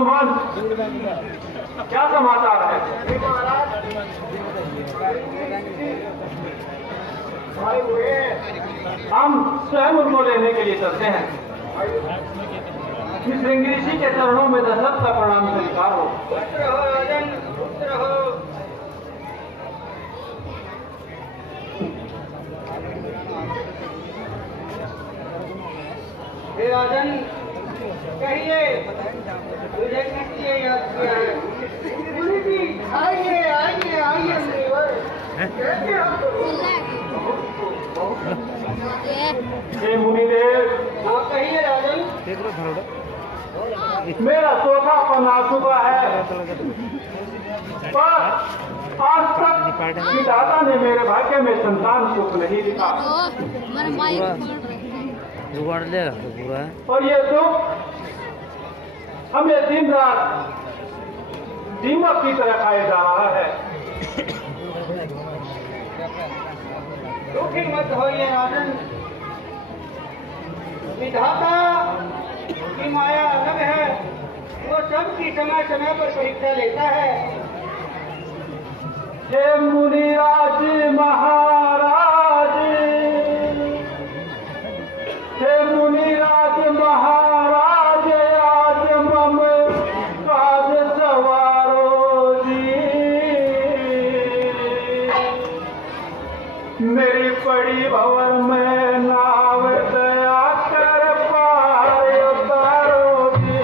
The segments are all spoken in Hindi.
सुमन, क्या समाचार है? हम स्वयं उनको लेने के लिए चलते हैं। श्रृंगी ऋषि के चरणों में दशरथ का प्रणाम स्वीकार हो। राजन कहिए मुझे किसलिए याद किया है? गुरु जी आइए आइए आइए हे मुनिदेव, हाँ कहिए राजन। मेरा चौथापन आ चुका है, पर आज तक विधाता ने मेरे भाग्य में संतान सुख नहीं लिखा। और ये दुख हमें दिन रात दीमक की तरह खाया जा रहा है। दुखी मत होइए राजन, विधाता की माया अलग है, वो सबकी समय समय पर परीक्षा लेता है। हे मुनिराज महाराज, हे मुनिराज महाराज, आज मम काज सवारो जी। मेरी पड़ी भंवर में नाव दया कर पार उतारो जी।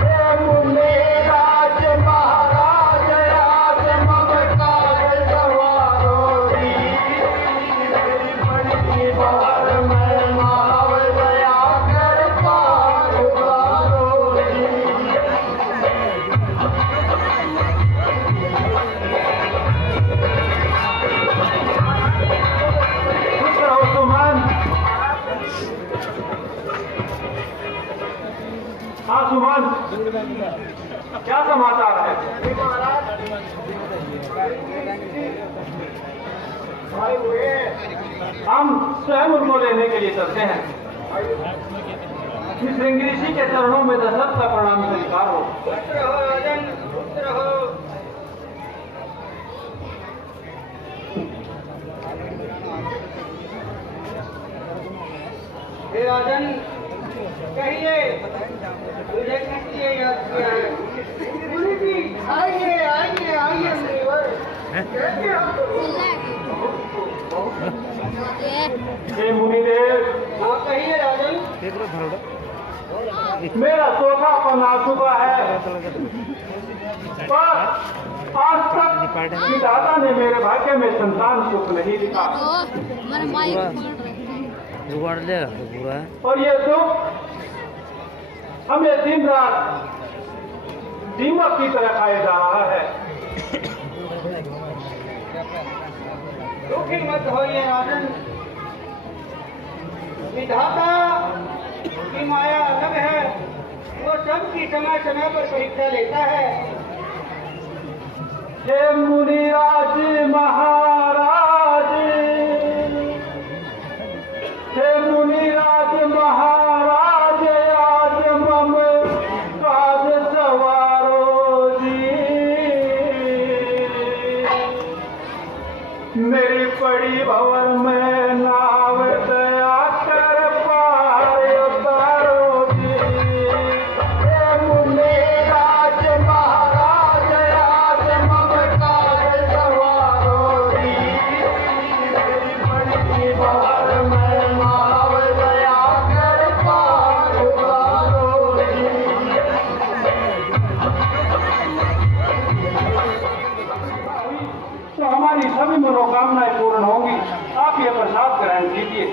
हे मुनिराज महाराज, आज मम काज सवारो जी। मेरी पड़ी भंवर में नाव दया कर पार उतारो जी। खुश रहो सुमन। हाँ सुमन, क्या समाचार है? हम स्वयं उनको लेने के लिए चलते हैं। श्रृंगी ऋषि के चरणों में दशरथ का प्रणाम स्वीकार हो। पुत्र हो राजन, पुत्र हो। हे राजन कहिए मुझे किसलिए याद किया है? गुरु जी आइए आइए आइए हे मुनिदेव, हाँ कहिए राजन। मेरा चौथापन आ चुका है, पर आज तक विधाता ने मेरे भाग्य में संतान सुख नहीं लिखा। और ये दुख हमें दिन रात दीमक की तरह खाया जा रहा है। दुखी मत होइए राजन, विधाता की माया अलग है, वो सबकी समय समय पर परीक्षा लेता है। हे मुनिराज महाराज, हे मुनिराज महाराज, आज मम काज सवारो जी। मेरी पड़ी भंवर में नाव दया कर पार उतारो जी। हे मुनिराज महाराज, आज मम काज सवारो जी। मेरी पड़ी भंवर में नाव दया कर पार उतारो जी। तो हमारी सभी मनोकामनाएं पूर्ण होंगी। आप ये प्रसाद ग्रहण कीजिए।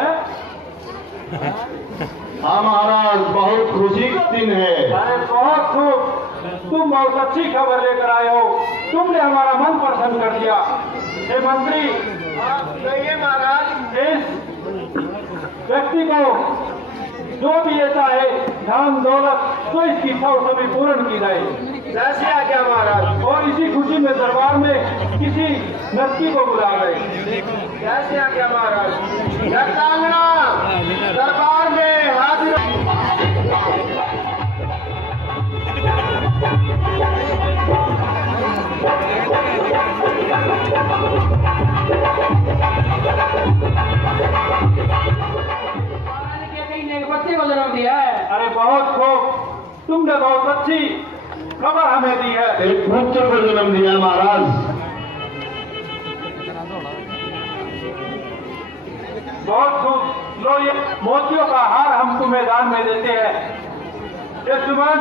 है? हाँ महाराज, बहुत खुशी का दिन है। अरे बहुत खूब, तुम बहुत अच्छी खबर लेकर आए हो। तुमने हमारा मन प्रसन्न कर दिया। हे मंत्री, कहिए महाराज। इस व्यक्ति को जो भी ये चाहे धन दौलत, तो इसकी इच्छा सभी पूर्ण की जाए। जैसे आज्ञा महाराज। और इसी खुशी में दरबार में किसी नर्तकी को बुला गए। जैसे आज्ञा महाराज। जगदांगना दरबार में हाजिर। बच्चे को जन्म दिया है। अरे बहुत खूब, तुमने बहुत अच्छी खबर हमें दी है। एक पुत्र को जन्म दिया महाराज। बहुत खूब, लो ये मोतियों का हार हम तुम्हें दान में देते हैं। ये सुमन,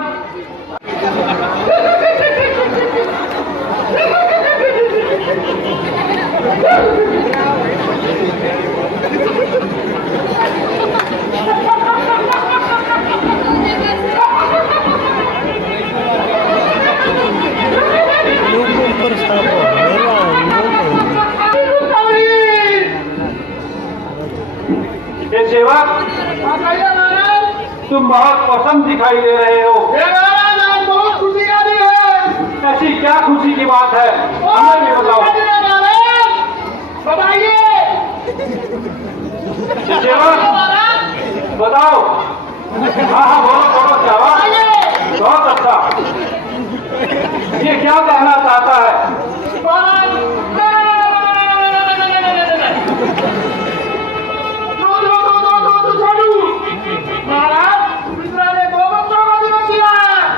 ये सेवक, तुम बहुत पसंद दिखाई दे रहे हो। बहुत खुशी आ रही है। ऐसी क्या खुशी की बात है, हमें भी बताओ। बताइए। ये सेवक, बताओ। हाँ हाँ, बोलो बोलो, क्या बात? बहुत अच्छा। ये क्या कहना चाहता है?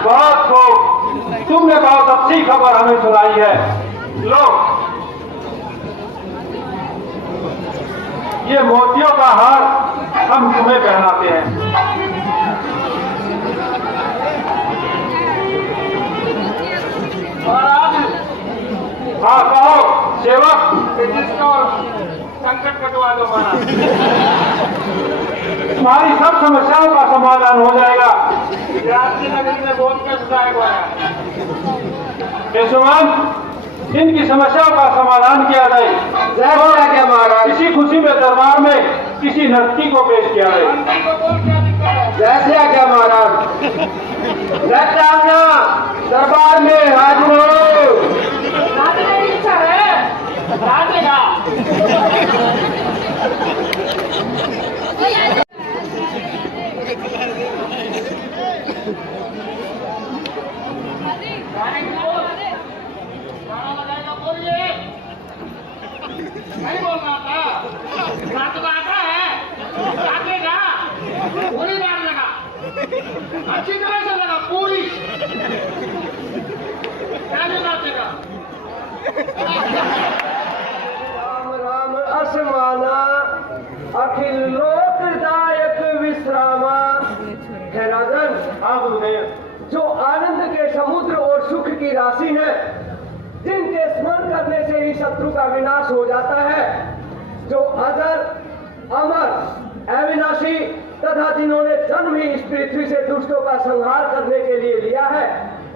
बहुत खूब, तुमने बहुत अच्छी खबर हमें सुनाई है। लो, ये मोतियों का हार हम तुम्हें पहनाते हैं। हाँ कहो सेवक। संकट कटवा दो महाराज। तुम्हारी सब समस्याओं का समाधान हो जाएगा। रात्रि नगरी में बहुत कष्ट आएगा। सुमन, इनकी समस्याओं का समाधान किया जाए। क्या महाराज? इसी खुशी में दरबार में किसी नर्तकी को पेश किया जाए। जैसे आज्ञा महाराज। जगदांगना दरबार में हाजिर हो। नाचने की इच्छा है, नाचेगा। नहीं बोलना था, नाचना आता है, नाचेगा, पूरी बार लगा, अच्छी तरह से लगा, पूरी, कैसे नाचेगा? राम राम असमाना, अखिल लोकदायक विश्रामा। है राजन। हाँ गुरुदेव। जो आनंद के समुद्र और सुख की राशि है, जिनके स्मरण करने से ही शत्रु का विनाश हो जाता है, जो अजर अमर अविनाशी तथा जिन्होंने जन्म ही इस पृथ्वी से दुष्टों का संहार करने के लिए लिया है,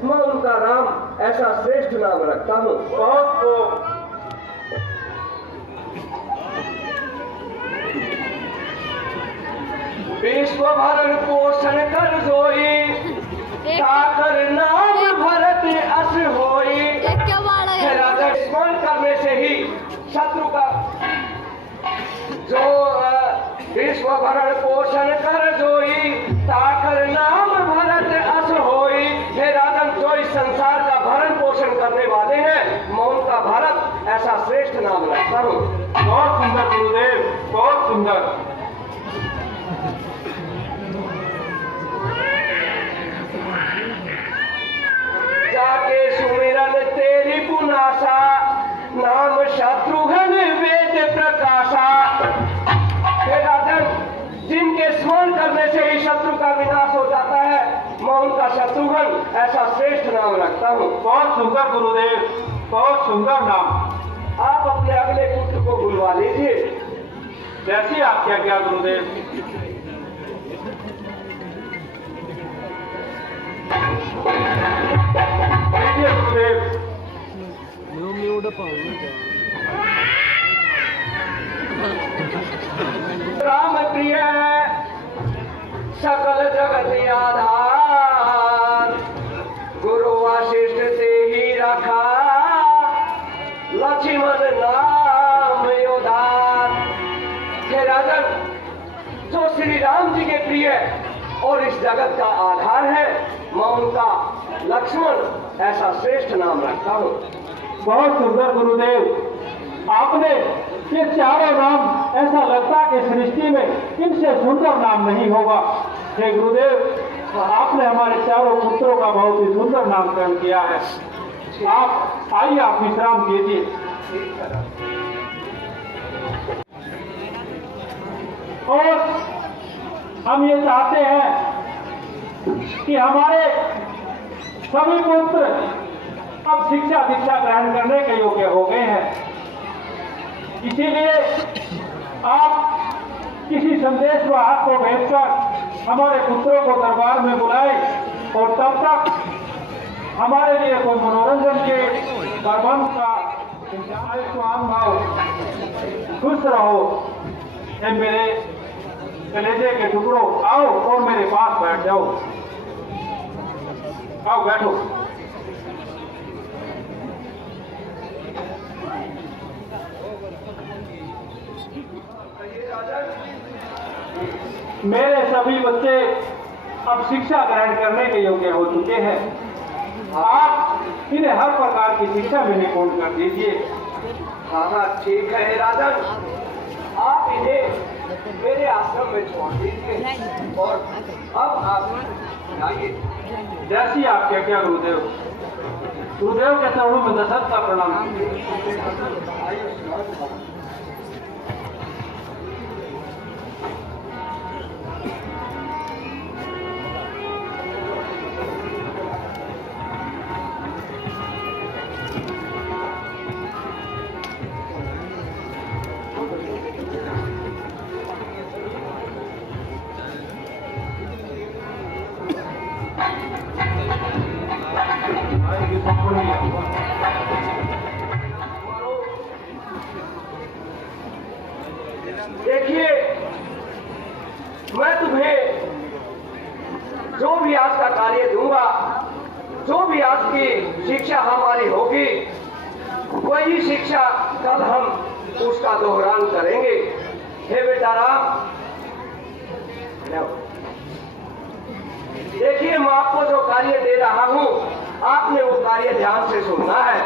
मैं उनका राम ऐसा श्रेष्ठ नाम रखता हूँ। बहुत खूब। विश्व भरण पोषण कर जोई, ताकर नाम भरत अस होई। राजा स्मरण करने से ही शत्रु का जो विश्व भरण पोषण कर जोई, ताकर नाम भरत अस होई। हे राजन, जो इस संसार का भरण पोषण करने वाले हैं, मैं उनका भारत ऐसा श्रेष्ठ नाम रखता हूँ। बहुत सुंदर गुरुदेव, बहुत सुंदर। जाके सुमिरन तेरी पुनासा, नाम शत्रुघ्न वेद प्रकाशा। हे राजन, जिनके स्मरण करने से ही शत्रु का विनाश हो जाता है, मैं उनका शत्रुघ्न ऐसा श्रेष्ठ नाम रखता हूँ। बहुत सुंदर गुरुदेव, बहुत सुंदर नाम। आप अपने अगले पुत्र को बुलवा लीजिए। जैसी आपकी आज्ञा गुरुदेव। लीजिए गुरुदेव। राम प्रिय सकल जगत आधार, गुरु वशिष्ठ से ही रखा लक्ष्मण नाम उधार। हे राजन, जो श्री राम जी के प्रिय और इस जगत का आधार है, मैं उनका लक्ष्मण ऐसा श्रेष्ठ नाम रखता हूँ। बहुत सुंदर गुरुदेव, आपने ये चारों नाम ऐसा लगता कि सृष्टि में इनसे सुंदर नाम नहीं होगा। हे गुरुदेव, आपने हमारे चारों पुत्रों का बहुत ही सुंदर नामकरण किया है। आप आइए, आप विश्राम कीजिए। और हम ये चाहते हैं कि हमारे सभी पुत्र अब शिक्षा दीक्षा ग्रहण करने के योग्य हो गए हैं। इसीलिए आप किसी संदेश वाहक को भेजकर हमारे पुत्रों को दरबार में बुलाए और तब तक हमारे लिए कोई मनोरंजन के प्रबंध का आयुष्मान भाव। खुश रहो। ये मेरे कलेजे के टुकड़ों, आओ और मेरे पास बैठ जाओ। आओ बैठो। मेरे सभी बच्चे अब शिक्षा ग्रहण करने के योग्य हो चुके हैं। आप इन्हें हर प्रकार की शिक्षा में निपुण कर दीजिए। हाँ हाँ ठीक है हे राजन, आप इन्हें मेरे आश्रम में छोड़ दीजिए और अब आप जाइए। जैसी आपकी आज्ञा गुरुदेव। गुरुदेव के चरणों में दशरथ का प्रणाम। देखिए, मैं तुम्हें जो भी आज का कार्य दूंगा, जो भी आज की शिक्षा हमारी होगी, वही शिक्षा कल हम उसका दोहरान करेंगे। हे बेटा राम, देखिए मैं आपको जो कार्य दे रहा हूं, आपने वो कार्य ध्यान से सुनना है।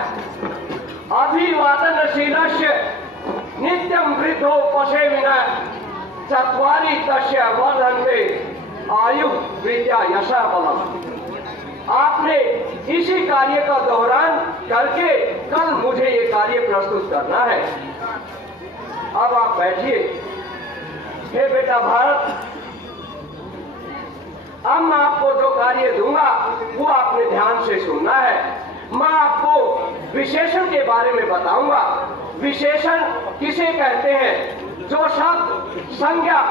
अभिवादनशीलस्य नित्यम वृद्धो पशेविना चत्वारि तस्य वर्धन्ते आयु विद्या यशा बलम। आपने इसी कार्य का दोहरान करके कल मुझे ये कार्य प्रस्तुत करना है। अब आप बैठिए। हे बेटा भारत, अब मैं आपको जो कार्य दूंगा वो आपने ध्यान से सुनना है। मैं आपको विशेषण के बारे में बताऊंगा। विशेषण किसे कहते हैं? जो शब्द संज्ञा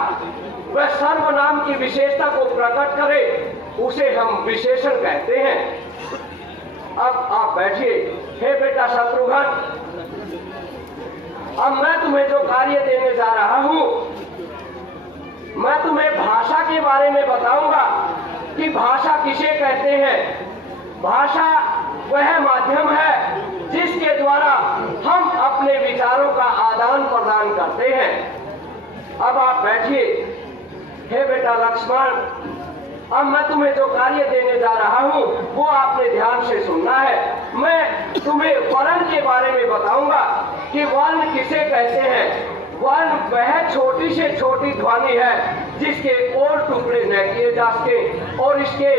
व सर्वनाम की विशेषता को प्रकट करे उसे हम विशेषण कहते हैं। अब आप बैठिए। हे बेटा शत्रुघ्न, अब मैं तुम्हें जो कार्य देने जा रहा हूं, मैं तुम्हें भाषा के बारे में बताऊंगा कि भाषा किसे कहते हैं। भाषा वह माध्यम है जिसके द्वारा हम अपने विचारों का आदान प्रदान करते हैं। अब आप बैठिए। हे बेटा लक्ष्मण, अब मैं तुम्हें जो कार्य देने जा रहा हूं वो आपने ध्यान से सुनना है। मैं तुम्हें वर्ण के बारे में बताऊंगा कि वर्ण किसे कहते हैं। वर्ण वह छोटी से छोटी ध्वनि है जिसके और टुकड़े न किए जा सके और इसके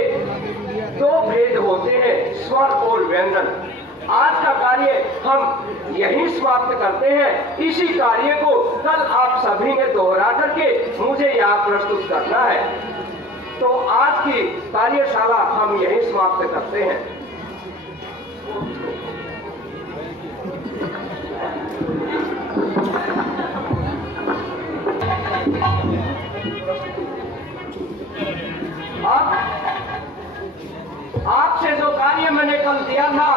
दो भेद होते हैं, स्वर और व्यंजन। आज का कार्य हम यही समाप्त करते हैं। इसी कार्य को कल आप सभी ने दोहरा करके मुझे यहाँ प्रस्तुत करना है। तो आज की कार्यशाला हम यही समाप्त करते हैं। मैंने कल दिया था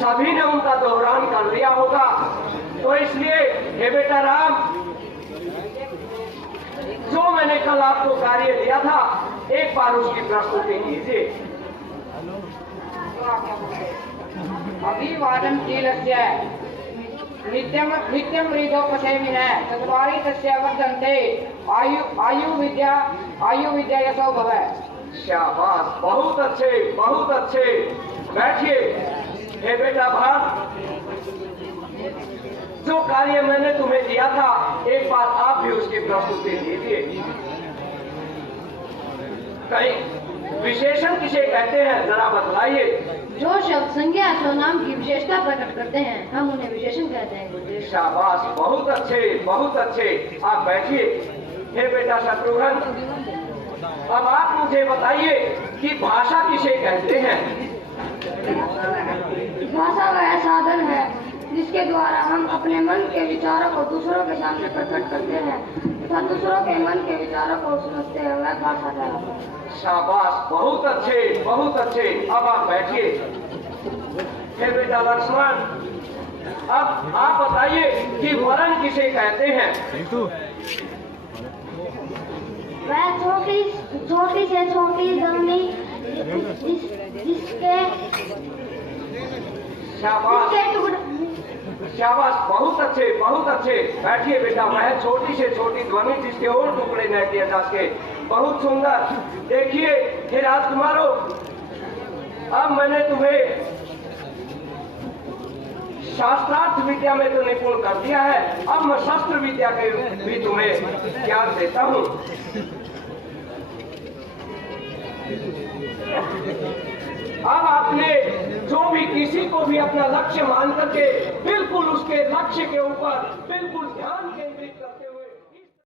सभी ने उनका दोहरान कर दिया होगा, तो इसलिए हे बेटा राम, जो मैंने कल आपको कार्य दिया था एक बार उसकी प्रस्तुति कीजिए। अभिवादन कीलस्य नित्यं हृदोपसेविनः चत्वारि तस्य वर्धन्ते आयु विद्या यशो भव। शाबाश, बहुत अच्छे, बहुत अच्छे। बैठिए। हे बेटा भाग, जो कार्य मैंने तुम्हें दिया था एक बार आप भी उसकी प्रस्तुति दीजिए। कहीं विशेषण किसे कहते हैं जरा बतलाइए। जो शब्द संज्ञा स्वनाम की विशेषता प्रकट करते हैं हम उन्हें विशेषण कहते हैं गुरुदेव। शाबाश, बहुत अच्छे, बहुत अच्छे। आप बैठिए। हे बेटा शत्रुघ्न, अब आप मुझे बताइए कि भाषा किसे कहते हैं। भाषा वह साधन है जिसके द्वारा हम अपने मन के विचारों को दूसरों के सामने प्रकट करते हैं तथा दूसरों के मन के विचारों को समझते हैं, वह भाषा है। शाबाश, बहुत अच्छे, बहुत अच्छे। अब आप बैठिए। हे बेटा लक्ष्मण, अब आप बताइए कि वर्ण किसे कहते हैं। वह छोटी से छोटी जमीनी जिसके शाबाश, शाबाश, बहुत अच्छे, बहुत अच्छे। बैठिए बेटा। वह छोटी से छोटी ध्वनि जिसके और टुकड़े न किए जा सके। बहुत सुंदर। देखिए हे राजकुमारों, अब मैंने तुम्हें शास्त्रार्थ विद्या में तो निपुण कर दिया है, अब मैं शस्त्र विद्या के भी तुम्हें ज्ञान देता हूँ। अब आपने जो भी किसी को भी अपना लक्ष्य मान करके बिल्कुल उसके लक्ष्य के ऊपर बिल्कुल ध्यान